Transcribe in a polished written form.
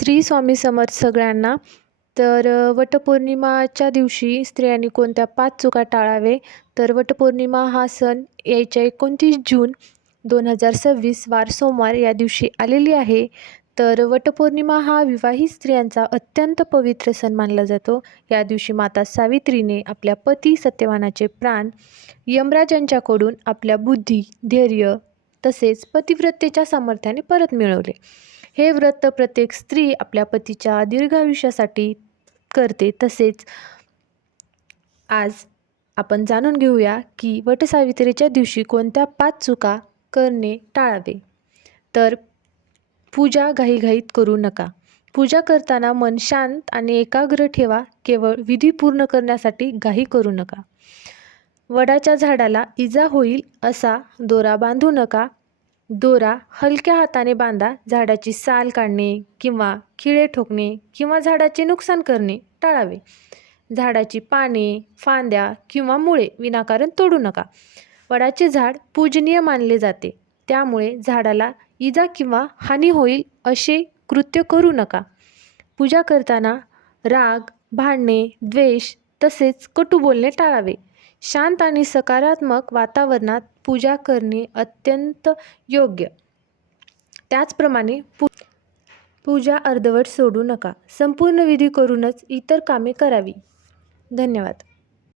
श्री स्वामी समर्थ सगळ्यांना. वटपौर्णिमाच्या दिवशी स्त्रियांनी कोणत्या 5 चुका टाळावे. वटपौर्णिमा हा सण यायच्या 29 जून 2026 वार सोमवार या दिवशी आलेली आहे. वटपौर्णिमा हा विवाहित स्त्रियांचा अत्यंत पवित्र सण मानला जातो. या दिवशी माता सावित्रीने आपल्या पती सत्यवानाचे प्राण यमराजांच्याकडून आपल्या बुद्धी, धैर्य तसेच पतिव्रतेच्या सामर्थ्याने परत मिळवले. हे व्रत प्रत्येक स्त्री आपल्या पतीच्या दीर्घायुष्यासाठी करते. तसेच आज आपण जाणून घेऊया की वटसावित्रीच्या दिवशी कोणत्या 5 चुका करणे टाळावे. पूजा घाईघाईत करू नका. पूजा करताना मन शांत आणि एकाग्र ठेवा. केवळ विधी पूर्ण करण्यासाठी घाई करू नका. वडाच्या झाडाला इजा होईल असा दोरा बांधू नका. दोरा हलक्या हाताने बांधा. झाडाची साल काढणे किंवा खिळे ठोकणे किंवा झाडाचे नुकसान करणे टाळावे. झाडाची पाने, फांद्या किंवा मुळे विनाकारण तोडू नका. वडाचे झाड पूजनीय मानले जाते, त्यामुळे झाडाला इजा किंवा हानी होईल असे कृत्य करू नका. पूजा करताना राग, भांडणे, द्वेष तसेच कटू बोलणे टाळावे. शांत आणि सकारात्मक वातावरणात पूजा करणे अत्यंत योग्य. त्याचप्रमाणे पूजा अर्धवट सोडू नका. संपूर्ण विधी करूनच इतर कामे करावी. धन्यवाद.